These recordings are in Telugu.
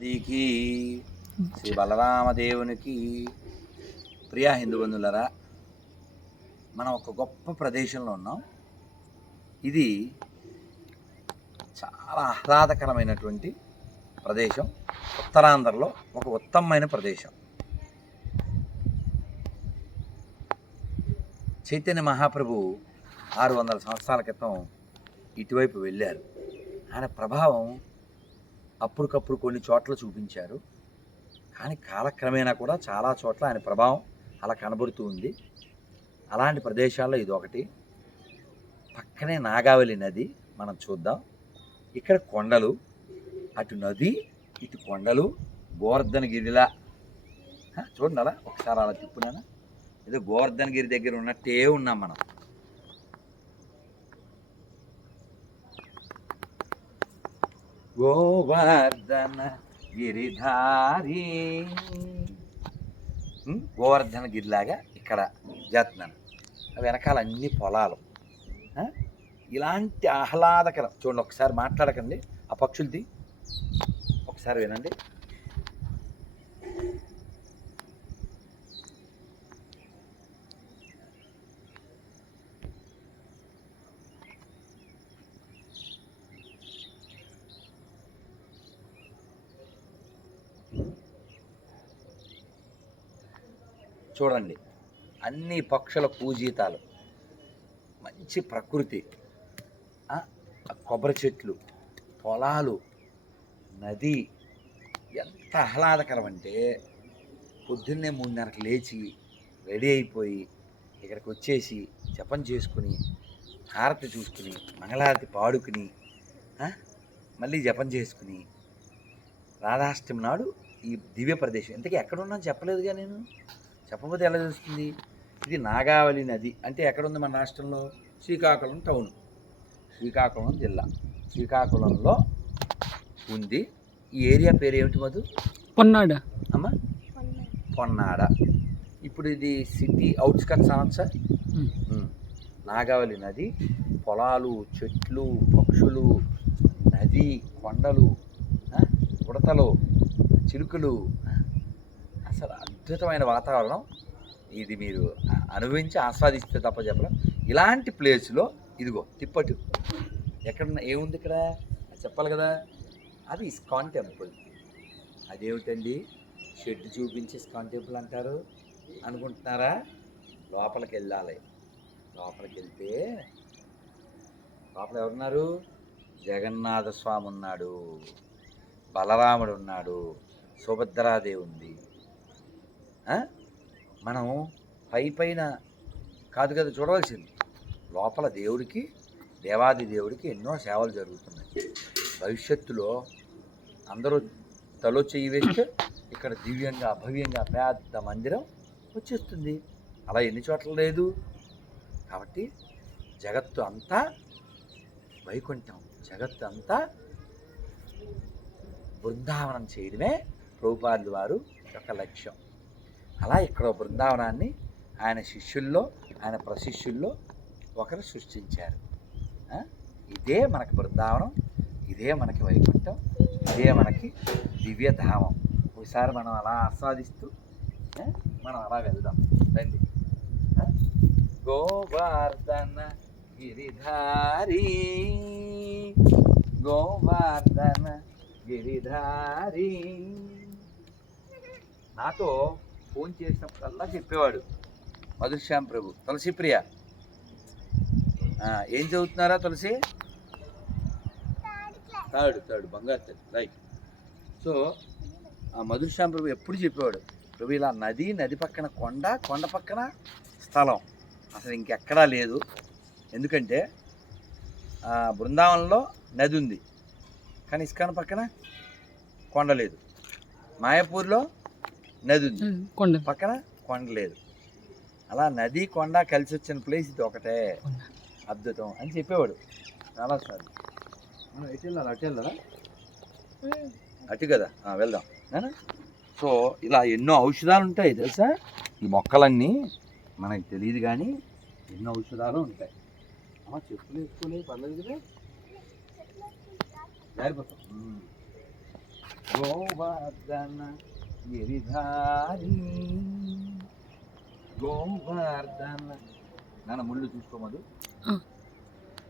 దీకి శ్రీ బలరామదేవునికి ప్రియా హిందూ బంధువులరా మనం ఒక గొప్ప ప్రదేశంలో ఉన్నాం. ఇది చాలా ఆహ్లాదకరమైనటువంటి ప్రదేశం. ఉత్తరాంధ్రలో ఒక ఉత్తమమైన ప్రదేశం. చైతన్య మహాప్రభు ఆరు వందల సంవత్సరాల క్రితం ఇటువైపు వెళ్ళారు. ఆయన ప్రభావం అప్పటికప్పుడు కొన్ని చోట్ల చూపించారు. కానీ కాలక్రమేణా కూడా చాలా చోట్ల ఆయన ప్రభావం అలా కనబడుతూ ఉంది. అలాంటి ప్రదేశాల్లో ఇది ఒకటి. పక్కనే నాగావళి నది మనం చూద్దాం. ఇక్కడ కొండలు అటు నది ఇటు కొండలు గోవర్ధనగిరిలా. చూడండి అలా. ఒకసారి అలా తిప్పునానా? ఏదో గోవర్ధనగిరి దగ్గర ఉన్నట్టే ఉన్నాం మనం. గోవర్ధన గిరిధారి. గోవర్ధన గిరిలాగా ఇక్కడ చేస్తున్నాను. వెనకాల అన్ని పొలాలు. ఇలాంటి ఆహ్లాదకరం. చూడండి ఒకసారి మాట్లాడకండి. ఆ పక్షులది ఒకసారి వినండి. చూడండి. అన్ని పక్షుల పూజీతాలు. మంచి ప్రకృతి. కొబ్బరి చెట్లు పొలాలు నది ఎంత ఆహ్లాదకరం అంటే పొద్దున్నే మూడున్నరకు లేచి రెడీ అయిపోయి ఇక్కడికి వచ్చేసి జపం చేసుకుని హారతి చూసుకుని మంగళారతి పాడుకుని మళ్ళీ జపం చేసుకుని రాధాష్టమి నాడు ఈ దివ్య ప్రదేశం. ఇంతకీ ఎక్కడున్నాను చెప్పలేదుగా నేను. చెప్పకపోతే ఎలా తెలుస్తుంది? ఇది నాగావళి నది. అంటే ఎక్కడుంది మన రాష్ట్రంలో? శ్రీకాకుళం టౌన్. శ్రీకాకుళం జిల్లా. శ్రీకాకుళంలో ఉంది. ఈ ఏరియా పేరు ఏమిటి మధు? పొన్నాడ. అమ్మ? పొన్నాడ. ఇప్పుడు ఇది సిటీ అవుట్స్కట్స్ అనొచ్చా. నాగావళి నది. పొలాలు చెట్లు పక్షులు నది కొండలు ఉడతలు చిలుకలు అద్భుతమైన వాతావరణం ఇది మీరు అనుభవించి ఆస్వాదిస్తే తప్ప చెప్పడం ఇలాంటి ప్లేస్లో ఇదిగో తిప్పటి ఎక్కడ ఏముంది ఇక్కడ? అది చెప్పాలి కదా. అది ఇస్కాన్ టెంపుల్. అదేమిటండి? షెడ్ చూపించి ఇస్కాన్ టెంపుల్ అంటారు. అనుకుంటున్నారా? లోపలికి వెళ్ళాలి. లోపలికి వెళ్తే లోపల ఎవరున్నారు? జగన్నాథ స్వామి ఉన్నాడు బలరాముడు ఉన్నాడు. సుభద్రాదేవి ఉంది. మనం పై పైన కాదు కదా చూడవలసింది. లోపల దేవుడికి దేవాది దేవుడికి ఎన్నో సేవలు జరుగుతున్నాయి. భవిష్యత్తులో అందరూ తలో చెయ్యి వేస్తే ఇక్కడ దివ్యంగా భవ్యంగా పెద్ద మందిరం వచ్చేస్తుంది. అలా ఎన్ని చోట్ల లేదు. కాబట్టి జగత్తు అంతా వైకుంఠం. జగత్తు అంతా బృందావనం చేయడమే ప్రభుపాదులు వారు యొక్క లక్ష్యం. అలా ఇక్కడ బృందావనాన్ని ఆయన శిష్యుల్లో ఆయన ప్రశిష్యుల్లో ఒకరు సృష్టించారు. ఇదే మనకి బృందావనం ఇదే మనకి వైకుంఠం ఇదే మనకి దివ్యధామం ఒకసారి మనం అలా ఆస్వాదిస్తూ మనం అలా వెళ్దాం. రండి. ఆ? గోవర్ధన గిరిధారి గోవర్ధన గిరిధారి. నాతో ఫోన్ చేసినప్పుడల్లా చెప్పేవాడు. మధుశ్యామ్ ప్రభు తులసి ప్రియ. ఏం చదువుతున్నారా తులసి? థర్డ్ థర్డ్ బంగారు తాడు రైట్ సో ఆ మధుశ్యామ్ ప్రభు ఎప్పుడు చెప్పేవాడు ప్రభు ఇలా నది నది పక్కన కొండ కొండ పక్కన స్థలం. అసలు ఇంకెక్కడా లేదు. ఎందుకంటే బృందావనంలో నది ఉంది. కానీ ఇస్కాన్ పక్కన కొండ లేదు. మాయాపూర్లో నది ఉంది. కొండ పక్కన కొండ లేదు. అలా నది కొండ కలిసి వచ్చిన ప్లేస్ ఇది ఒకటే. అద్భుతం అని చెప్పేవాడు. చాలాసార్లు మనం ఎటు వెళ్ళాలి? అటు వెళ్ళాలా? అటు కదా? ఆ, వెళ్దాం? సో ఇలా ఎన్నో ఔషధాలు ఉంటాయి తెలుసా? ఈ మొక్కలన్నీ మనకి తెలియదు కానీ ఎన్నో ఔషధాలు ఉంటాయి. అమ్మ చెప్పులు వేసుకుని పర్లేదు కదా? జారిపోతాం. గోవర్ధన గిరిధారి. గోవర్ధన. నాన్న ముళ్ళు చూసుకోమదు.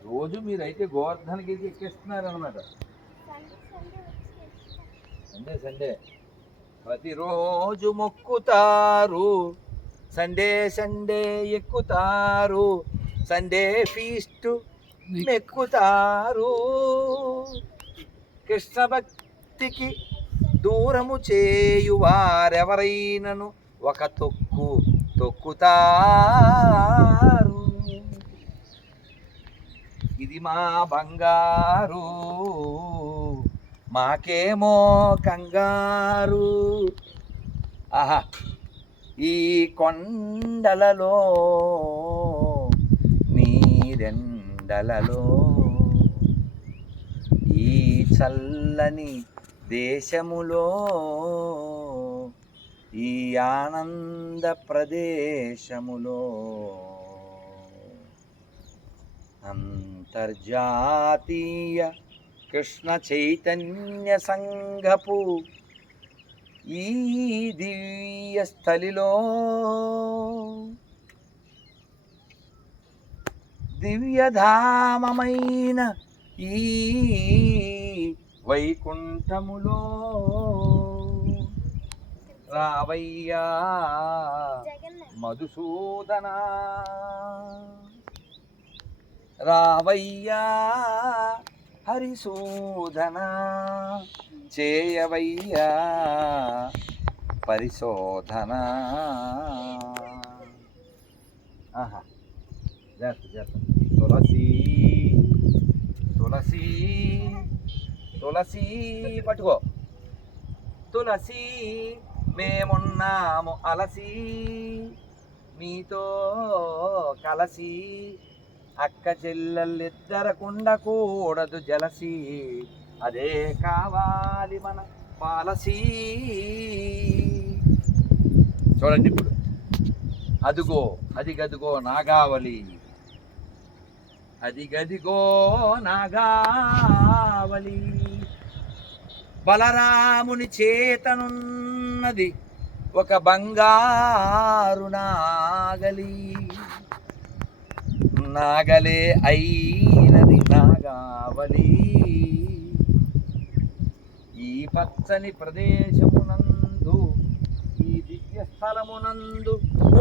రోజు మీరైతే గోవర్ధన గిరికి ఎక్కేస్తున్నారు అనమాట సండే సండే. ప్రతిరోజు మొక్కుతారు. సండే సండే ఎక్కుతారు. సండే ఫీస్ట్ మెక్కుతారు. కృష్ణ భక్తికి దూరము చేయువారెవరైనను ఒక తొక్కు తొక్కుతారు? ఇది మా బంగారు మాకేమో కంగారు. ఆహా ఈ కొండలలో నీరెండలలో ఈ చల్లని దేశములో ఈ ఆనంద ప్రదేశములో అంతర్జాతీయ కృష్ణ చైతన్య సంఘపు ఈ దివ్య స్థలిలో దివ్యధామమైన ఈ వైకుంఠములో. రావయ్యా మధుసూదన. రావయ్యా హరిశోధన చేయవయ్యా పరిశోధన. ఆహా. జాగ్రత్త జాగ్రత్త. తులసి తులసి. తులసి పట్టుకో. తులసి మేమున్నాము అలసి మీతో కలసి. అక్క చెల్లెళ్ళిద్దరకుండకూడదు జలసి. అదే కావాలి మన పాలసీ. చూడండి ఇప్పుడు. అదుగో అది గదిగో నాగావళి. అది గదిగో నాగావళి. బలరాముని చేతనున్నది ఒక బంగారు నాగలి. నాగలే అయినది నాగావలి ఈ పచ్చని ప్రదేశమునందు ఈ దివ్య స్థలమునందు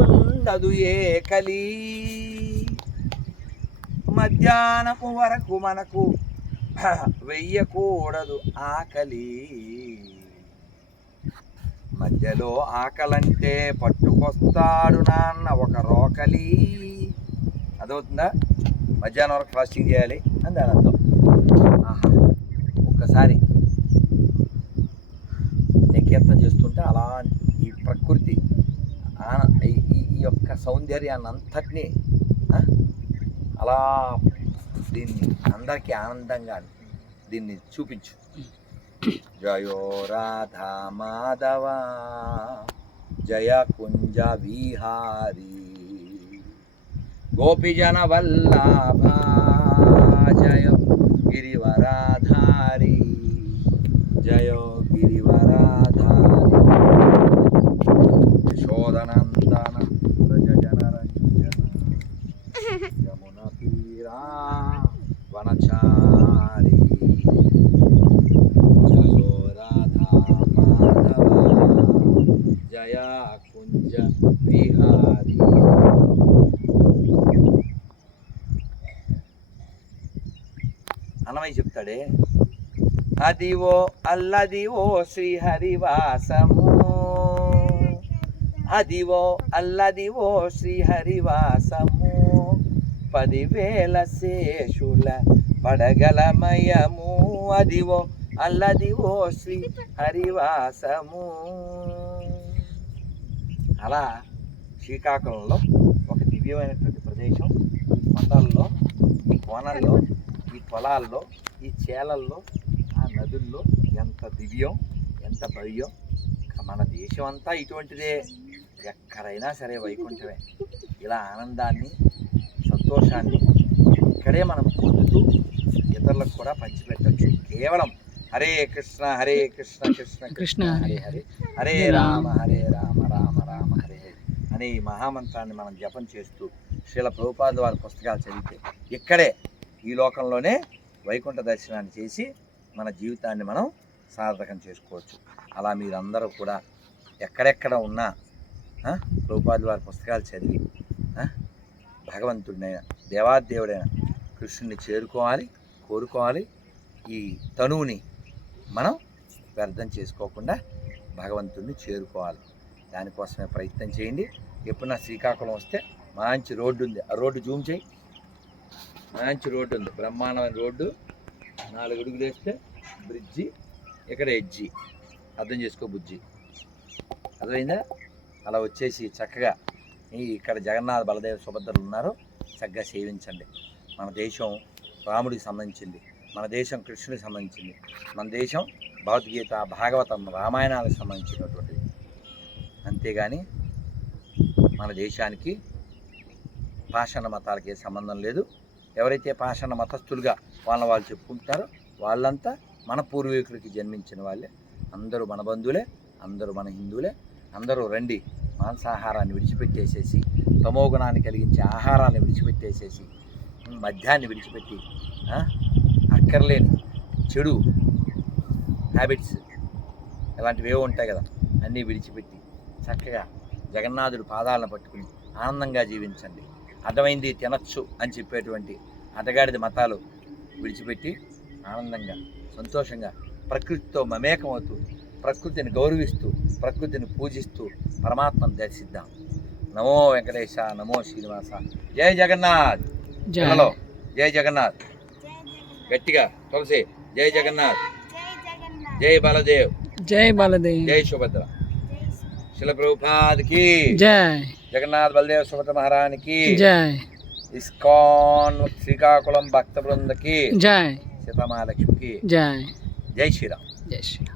ఉండదు ఏ మధ్యాహ్నము వరకు మనకు వెయ్యకూడదు ఆకలి. మధ్యలో ఆకలంటే పట్టుకొస్తాడు నాన్న ఒక రోకలి. అదవుతుందా మధ్యాహ్నం వరకు ఫాస్టింగ్ చేయాలి అని దాని అర్థం ఆహా ఒక్కసారి. నేను చేస్తుంటే అలా ఈ ప్రకృతి ఈ- ఈ యొక్క సౌందర్యాన్ని అంతటినీ అలా దీన్ని అందరికీ ఆనందంగా దీన్ని చూపించు. జయో రాధా మాధవ జయ కుంజ విహారీ గోపిజన వల్లభ జయ గిరివరాధారి జయో గిరివరా యశోదనందన వ్రజ జనరంజన యమున తీరా వనచారి జయో రాధా మాధవ జయ కుంజ విహారీ అన్నమయ్య చెప్తాడే. అదివో అల్లదివో శ్రీహరివాసము. అదివో అల్లదివో శ్రీహరివాసము. పదివేల శేషుల పడగలమయము. అదివో అల్లదివో శ్రీ హరివాసము అలా శ్రీకాకుళంలో ఒక దివ్యమైనటువంటి ప్రదేశం. కొండల్లో కోనల్లో ఈ పొలాల్లో ఈ చేలల్లో ఆ నదుల్లో ఎంత దివ్యం ఎంత భవ్యం. మన దేశం అంతా ఇటువంటిదే. ఎక్కడైనా సరే వైకుంఠమే. ఇలా ఆనందాన్ని సంతోషాన్ని ఇక్కడే మనం పొందుతూ ఇతరులకు కూడా పంచిపెట్టచ్చు. కేవలం హరే కృష్ణ హరే కృష్ణ కృష్ణ కృష్ణ హరే హరే. హరే రామ హరే రామ రామ రామ హరే హరే అనే ఈ మహామంత్రాన్ని మనం జపం చేస్తూ శ్రీల ప్రభుపాద వారి పుస్తకాలు చదివితే ఇక్కడే ఈ లోకంలోనే వైకుంఠ దర్శనాన్ని చేసి మన జీవితాన్ని మనం సార్థకం చేసుకోవచ్చు. అలా మీరందరూ కూడా ఎక్కడెక్కడ ఉన్నా ఆ, వారి పుస్తకాలు చదివి ఆ, భగవంతుడినైన దేవాదేవుడైన కృష్ణుని చేరుకోవాలి కోరుకోవాలి. ఈ తనువుని మనం వ్యర్థం చేసుకోకుండా భగవంతుడిని చేరుకోవాలి. దానికోసమే ప్రయత్నం చేయండి. ఎప్పుడన్నా శ్రీకాకుళం వస్తే మంచి రోడ్డు ఉంది. ఆ రోడ్డు జూమ్ చేయి. మంచి రోడ్డు ఉంది. బ్రహ్మాండమైన రోడ్డు. నాలుగు అడుగులు వేస్తే బ్రిడ్జి ఇక్కడ ఎడ్జి. అర్థం చేసుకో బుజ్జి. అర్థమైందా? అలా వచ్చేసి చక్కగా ఈ ఇక్కడ జగన్నాథ బలదేవ సుభద్రలు ఉన్నారు. చక్కగా సేవించండి. మన దేశం రాముడికి సంబంధించింది. మన దేశం కృష్ణుడికి సంబంధించింది. మన దేశం భగవద్గీత భాగవతం రామాయణాలకు సంబంధించినటువంటిది. అంతేగాని మన దేశానికి పాషాణ మతాలకి సంబంధం లేదు. ఎవరైతే పాషాణ మతస్థులుగా వాళ్ళ వాళ్ళు చెప్పుకుంటారో వాళ్ళంతా మన పూర్వీకులకి జన్మించిన వాళ్ళే. అందరూ మన బంధువులే అందరూ మన హిందువులే. అందరూ రండి మాంసాహారాన్ని విడిచిపెట్టేసేసి తమోగుణాన్ని కలిగించే ఆహారాన్ని విడిచిపెట్టేసేసి మద్యాన్ని విడిచిపెట్టి అక్కర్లేని చెడు హ్యాబిట్స్ ఇలాంటివి ఏవో ఉంటాయి కదా అన్నీ విడిచిపెట్టి చక్కగా జగన్నాథుడి పాదాలను పట్టుకుని ఆనందంగా జీవించండి. అర్థమైంది? తినచ్చు అని చెప్పేటువంటి అడ్డగాడిద మతాలు విడిచిపెట్టి ఆనందంగా సంతోషంగా ప్రకృతితో మమేకమవుతూ ప్రకృతిని గౌరవిస్తూ ప్రకృతిని పూజిస్తూ పరమాత్మను దర్శిద్దాం. నమో వెంకటేశ నమో శ్రీనివాస. జై జగన్నాథ్! పిల్లలు జై జగన్నాథ్! గట్టిగా తులసి జై జగన్నాథ్! జై బలదేవ్! జై బాలదేవ్! జై సుభద్ర! శిల ప్రభుపాద్కి జై. జగన్నాథ్ బలదేవ్ సుభద్ర మహారానికి జై. ఇస్కాన్ శ్రీకాకుళం భక్త బృందకి జై. సీతామహాలక్ష్మికి జై. జై శ్రీరామ్. జై శ్రీ